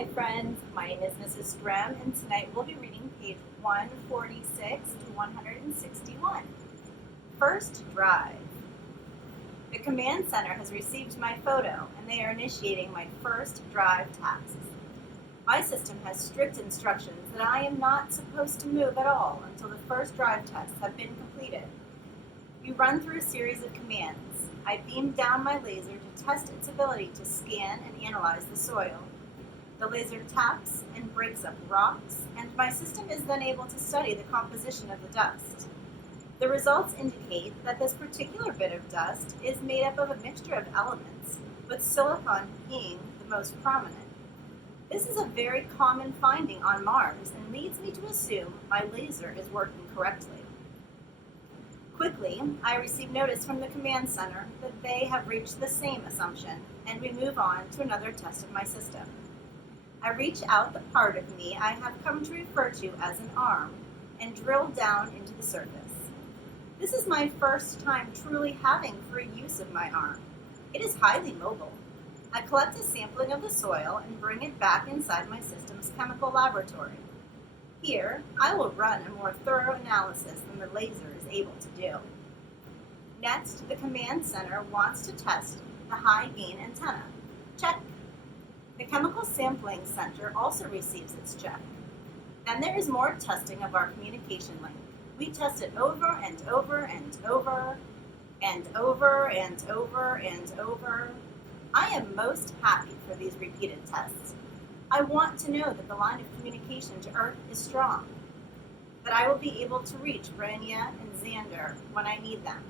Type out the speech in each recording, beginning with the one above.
Hi friends, my name is Mrs. Graham and tonight we'll be reading page 146 to 161. First drive. The command center has received my photo and they are initiating my first drive tasks. My system has strict instructions that I am not supposed to move at all until the first drive tests have been completed. You run through a series of commands. I beam down my laser to test its ability to scan and analyze the soil. The laser taps and breaks up rocks, and my system is then able to study the composition of the dust. The results indicate that this particular bit of dust is made up of a mixture of elements, with silicon being the most prominent. This is a very common finding on Mars and leads me to assume my laser is working correctly. Quickly, I receive notice from the command center that they have reached the same assumption, and we move on to another test of my system. I reach out the part of me I have come to refer to as an arm and drill down into the surface. This is my first time truly having free use of my arm. It is highly mobile. I collect a sampling of the soil and bring it back inside my system's chemical laboratory. Here, I will run a more thorough analysis than the laser is able to do. Next, the command center wants to test the high-gain antenna. Check. The Chemical Sampling Center also receives its check. Then there is more testing of our communication link. We test it over and over and over and over and over and over. I am most happy for these repeated tests. I want to know that the line of communication to Earth is strong, that I will be able to reach Rania and Xander when I need them.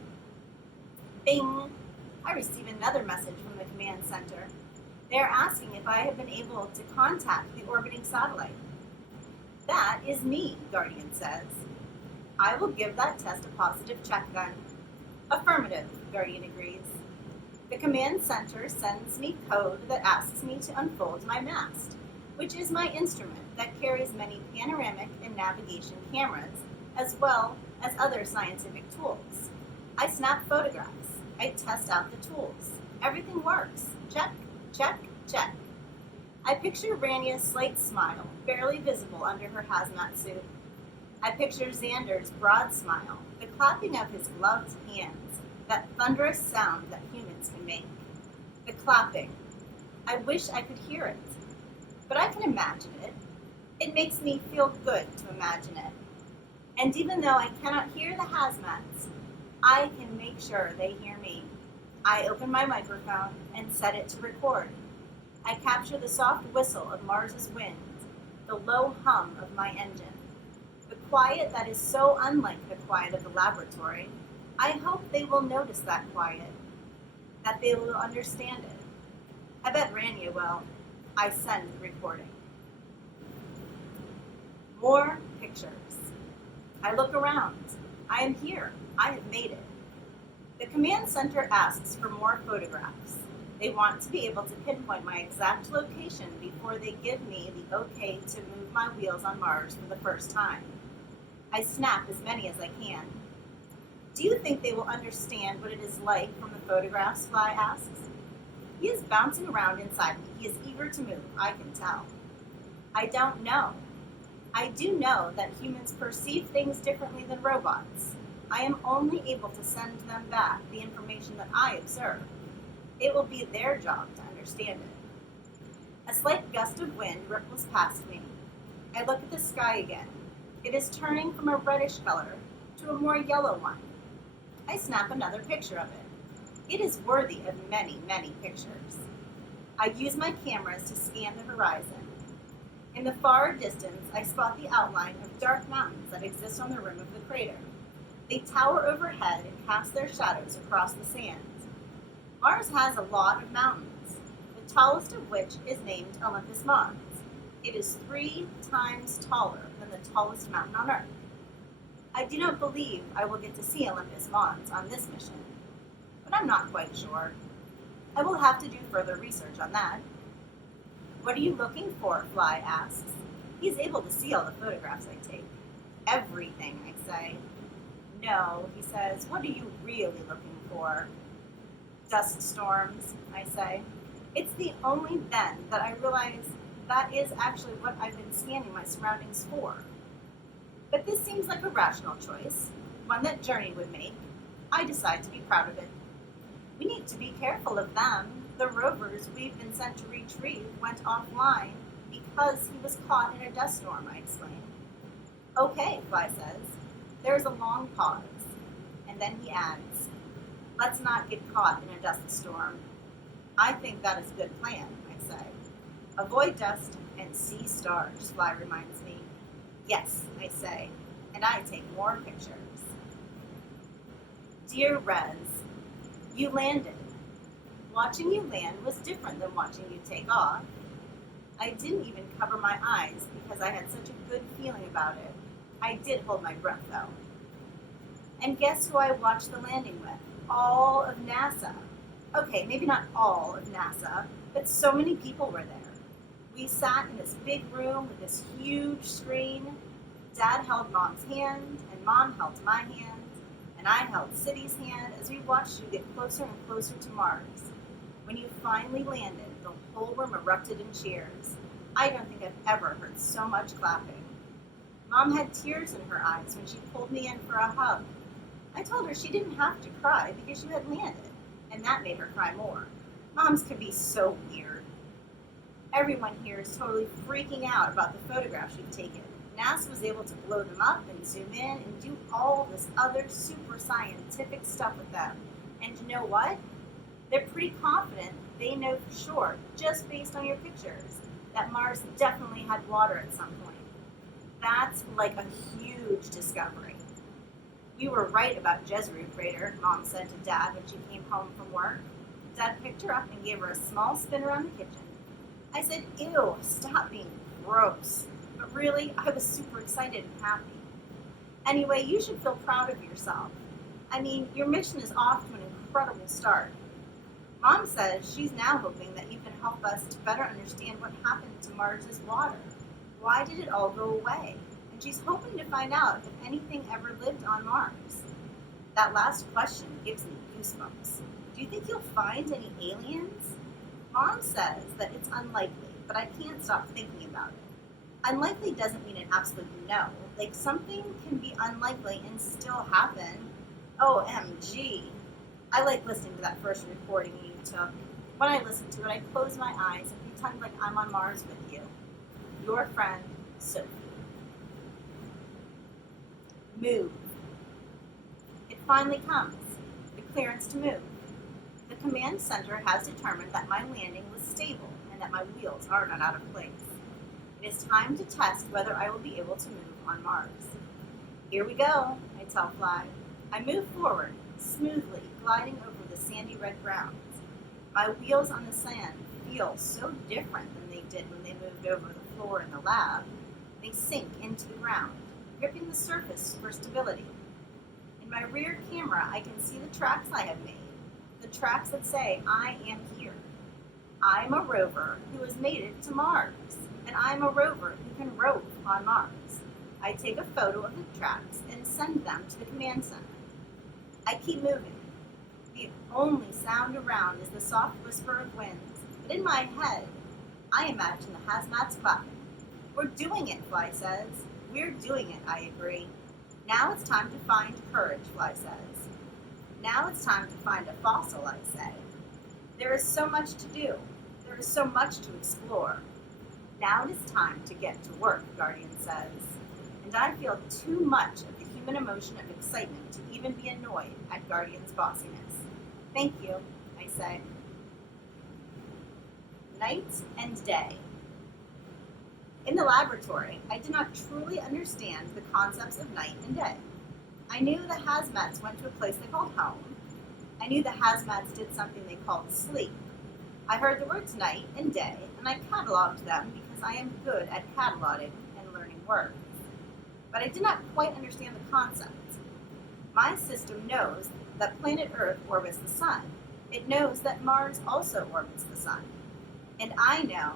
Bing! I receive another message from the command center. They are asking if I have been able to contact the orbiting satellite. That is me, Guardian says. I will give that test a positive check then. Affirmative, Guardian agrees. The command center sends me code that asks me to unfold my mast, which is my instrument that carries many panoramic and navigation cameras, as well as other scientific tools. I snap photographs. I test out the tools. Everything works. Check. Check, check. I picture Rania's slight smile, barely visible under her hazmat suit. I picture Xander's broad smile, the clapping of his gloved hands, that thunderous sound that humans can make. The clapping. I wish I could hear it, but I can imagine it. It makes me feel good to imagine it. And even though I cannot hear the hazmats, I can make sure they hear me. I open my microphone and set it to record. I capture the soft whistle of Mars's wind, the low hum of my engine, the quiet that is so unlike the quiet of the laboratory. I hope they will notice that quiet, that they will understand it. I bet Rania will. I send the recording. More pictures. I look around. I am here. I have made it. The command center asks for more photographs. They want to be able to pinpoint my exact location before they give me the okay to move my wheels on Mars for the first time. I snap as many as I can. Do you think they will understand what it is like from the photographs? Fly asks. He is bouncing around inside me. He is eager to move, I can tell. I don't know. I do know that humans perceive things differently than robots. I am only able to send them back the information that I observe. It will be their job to understand it. A slight gust of wind ripples past me. I look at the sky again. It is turning from a reddish color to a more yellow one. I snap another picture of it. It is worthy of many, many pictures. I use my cameras to scan the horizon. In the far distance, I spot the outline of dark mountains that exist on the rim of the crater. They tower overhead and cast their shadows across the sands. Mars has a lot of mountains, the tallest of which is named Olympus Mons. It is 3 times taller than the tallest mountain on Earth. I do not believe I will get to see Olympus Mons on this mission, but I'm not quite sure. I will have to do further research on that. What are you looking for? Fly asks. He's able to see all the photographs I take. Everything, I say. No, he says. What are you really looking for? Dust storms, I say. It's the only then that I realize that is actually what I've been scanning my surroundings for. But this seems like a rational choice, one that Journey would make. I decide to be proud of it. We need to be careful of them. The rovers we've been sent to retrieve went offline because he was caught in a dust storm, I explain. Okay, Fly says. There is a long pause, and then he adds, let's not get caught in a dust storm. I think that is a good plan, I say. Avoid dust and see stars, Fly reminds me. Yes, I say, and I take more pictures. Dear Rez, you landed. Watching you land was different than watching you take off. I didn't even cover my eyes because I had such a good feeling about it. I did hold my breath, though. And guess who I watched the landing with? All of NASA. Okay, maybe not all of NASA, but so many people were there. We sat in this big room with this huge screen. Dad held Mom's hand, and Mom held my hand, and I held City's hand as we watched you get closer and closer to Mars. When you finally landed, the whole room erupted in cheers. I don't think I've ever heard so much clapping. Mom had tears in her eyes when she pulled me in for a hug. I told her she didn't have to cry because you had landed, and that made her cry more. Moms can be so weird. Everyone here is totally freaking out about the photographs you've taken. NASA was able to blow them up and zoom in and do all this other super scientific stuff with them. And you know what? They're pretty confident they know for sure, just based on your pictures, that Mars definitely had water at some point. That's like a huge discovery. We were right about Jezero crater, Mom said to Dad when she came home from work. Dad picked her up and gave her a small spin around the kitchen. I said, ew, stop being gross. But really, I was super excited and happy. Anyway, you should feel proud of yourself. I mean, your mission is off to an incredible start. Mom says she's now hoping that you can help us to better understand what happened to Mars's water. Why did it all go away? And she's hoping to find out if anything ever lived on Mars. That last question gives me goosebumps. Do you think you'll find any aliens? Mom says that it's unlikely, but I can't stop thinking about it. Unlikely doesn't mean an absolute no. Like, something can be unlikely and still happen. OMG. I like listening to that first recording you took. When I listen to it, I close my eyes and pretend like I'm on Mars with you. Your friend, Sophie. Move. It finally comes. The clearance to move. The command center has determined that my landing was stable and that my wheels are not out of place. It is time to test whether I will be able to move on Mars. Here we go, I tell Fly. I move forward, smoothly gliding over the sandy red ground. My wheels on the sand feel so different than they did when they moved over the floor in the lab. They sink into the ground, gripping the surface for stability. In my rear camera, I can see the tracks I have made, the tracks that say I am here. I'm a rover who has made it to Mars, and I'm a rover who can rove on Mars. I take a photo of the tracks and send them to the command center. I keep moving. The only sound around is the soft whisper of winds, but in my head, I imagine the hazmats clapping. We're doing it, Fly says. We're doing it, I agree. Now it's time to find courage, Fly says. Now it's time to find a fossil, I say. There is so much to do. There is so much to explore. Now it is time to get to work, Guardian says. And I feel too much of the human emotion of excitement to even be annoyed at Guardian's bossiness. Thank you, I say. Night and day. In the laboratory, I did not truly understand the concepts of night and day. I knew the hazmats went to a place they called home. I knew the hazmats did something they called sleep. I heard the words night and day, and I cataloged them because I am good at cataloging and learning words. But I did not quite understand the concepts. My system knows that planet Earth orbits the sun. It knows that Mars also orbits the sun. And I know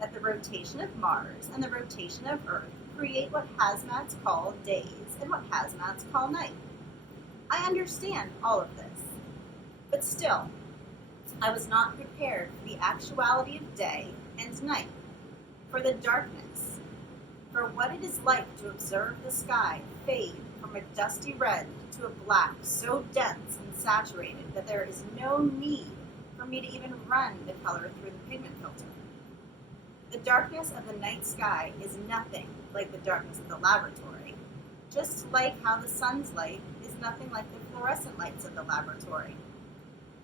that the rotation of Mars and the rotation of Earth create what hazmats call days and what hazmats call night. I understand all of this. But still, I was not prepared for the actuality of day and night. for the darkness, for what it is like to observe the sky fade from a dusty red to a black so dense and saturated that there is no need for me to even run the color through the pigment filter. The darkness of the night sky is nothing like the darkness of the laboratory, just like how the sun's light is nothing like the fluorescent lights of the laboratory.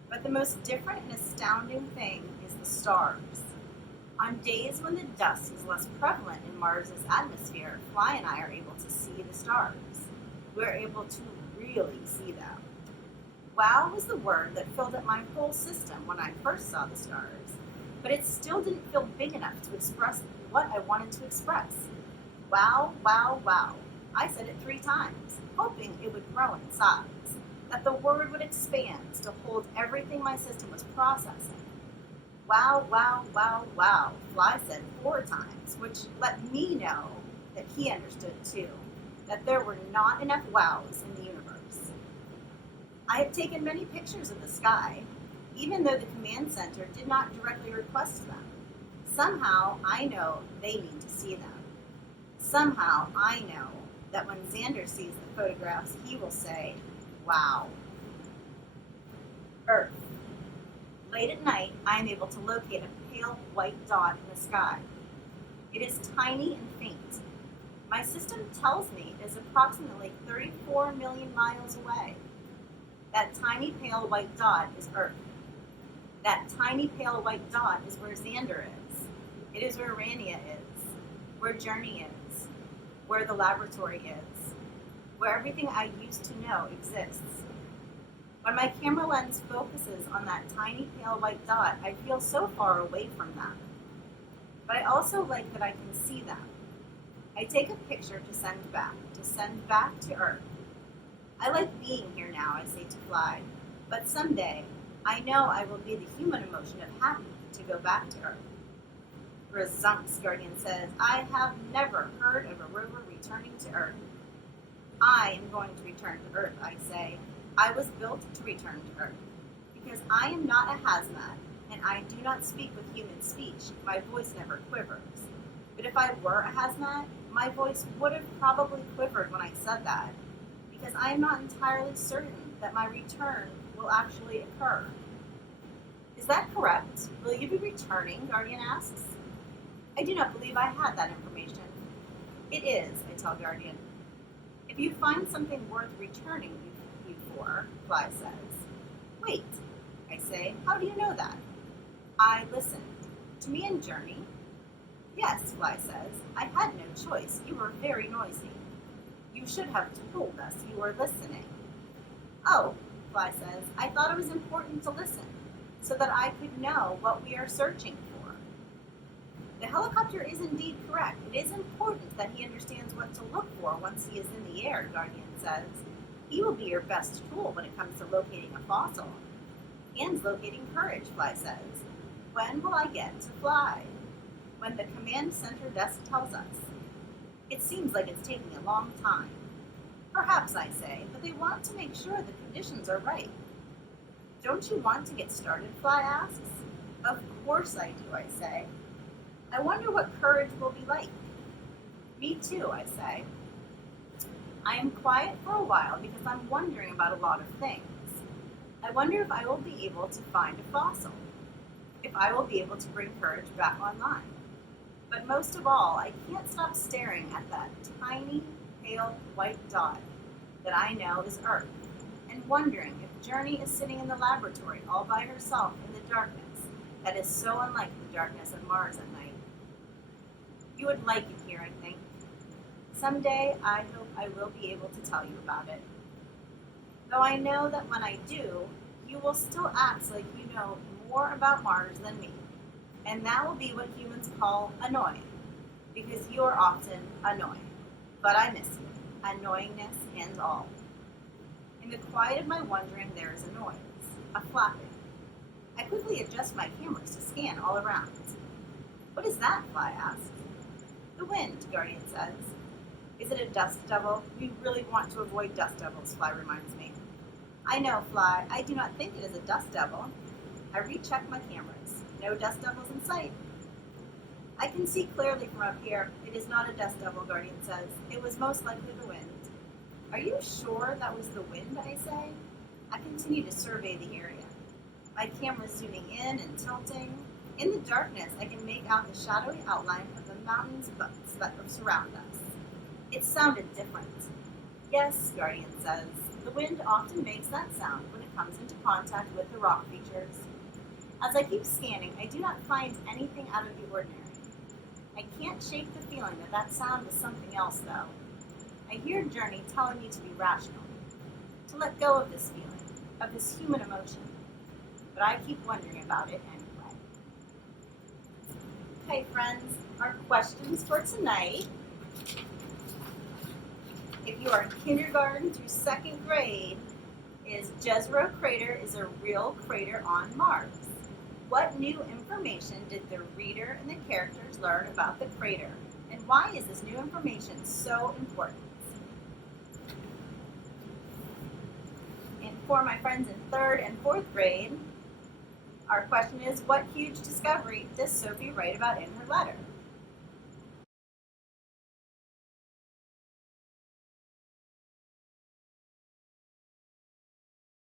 But the most different and astounding thing is the stars. On days when the dust is less prevalent in Mars's atmosphere, Fly and I are able to see the stars. We're able to really see them. Wow was the word that filled up my whole system when I first saw the stars, but it still didn't feel big enough to express what I wanted to express. Wow, wow, wow. I said it 3 times, hoping it would grow in size, that the word would expand to hold everything my system was processing. Wow, wow, wow, wow, Fly said 4 times, which let me know that he understood too, that there were not enough wows in the universe. I have taken many pictures of the sky, even though the command center did not directly request them. Somehow I know they need to see them. Somehow I know that when Xander sees the photographs, he will say, wow. Earth. Late at night, I am able to locate a pale white dot in the sky. It is tiny and faint. My system tells me it is approximately 34 million miles away. That tiny pale white dot is Earth. That tiny pale white dot is where Xander is. It is where Rania is, where Journey is, where the laboratory is, where everything I used to know exists. When my camera lens focuses on that tiny pale white dot, I feel so far away from them. But I also like that I can see them. I take a picture to send back to Earth. I like being here now, I say to Fly, but someday I know I will be the human emotion of happy to go back to Earth. Rezunks, Guardian says, I have never heard of a rover returning to Earth. I am going to return to Earth, I say. I was built to return to Earth. Because I am not a hazmat, and I do not speak with human speech, my voice never quivers. But if I were a hazmat, my voice would have probably quivered when I said that, because I am not entirely certain that my return will actually occur. Is that correct? Will you be returning? Guardian asks. I do not believe I had that information. It is, I tell Guardian. If you find something worth returning you for, Fly says. Wait, I say, how do you know that? I listened. To me and Journey? Yes, Fly says. I had no choice. You were very noisy. You should have told us you were listening. Oh, Fly says, I thought it was important to listen, so that I could know what we are searching for. The helicopter is indeed correct. It is important that he understands what to look for once he is in the air, Guardian says. He will be your best tool when it comes to locating a fossil. And locating courage, Fly says. When will I get to fly? When the command center desk tells us. It seems like it's taking a long time. Perhaps, I say, but they want to make sure the conditions are right. Don't you want to get started, Fly asks. Of course I do, I say. I wonder what courage will be like. Me too, I say. I am quiet for a while because I'm wondering about a lot of things. I wonder if I will be able to find a fossil, if I will be able to bring courage back online. But most of all, I can't stop staring at that tiny, pale, white dot that I know is Earth, and wondering if Journey is sitting in the laboratory all by herself in the darkness that is so unlike the darkness of Mars at night. You would like it here, I think. Someday, I hope I will be able to tell you about it. Though I know that when I do, you will still act like you know more about Mars than me. And that will be what humans call annoying, because you are often annoying. But I miss you, annoyingness and all. In the quiet of my wondering, there is a noise, a flapping. I quickly adjust my cameras to scan all around. What is that? Fly asks. The wind, Guardian says. Is it a dust devil? We really want to avoid dust devils, Fly reminds me. I know, Fly. I do not think it is a dust devil. I recheck my cameras. No dust devils in sight. I can see clearly from up here. It is not a dust devil, Guardian says. It was most likely the wind. Are you sure that was the wind, I say? I continue to survey the area. My camera zooming in and tilting. In the darkness, I can make out the shadowy outline of the mountains that surround us. It sounded different. Yes, Guardian says, the wind often makes that sound when it comes into contact with the rock features. As I keep scanning, I do not find anything out of the ordinary. I can't shake the feeling that sound was something else, though. I hear Journey telling me to be rational, to let go of this feeling, of this human emotion. But I keep wondering about it anyway. Okay, friends, our questions for tonight. If you are in kindergarten through second grade, is Jezero Crater is a real crater on Mars? What new information did the reader and the characters learn about the crater? And why is this new information so important? And for my friends in third and fourth grade, our question is, what huge discovery does Sophie write about in her letter?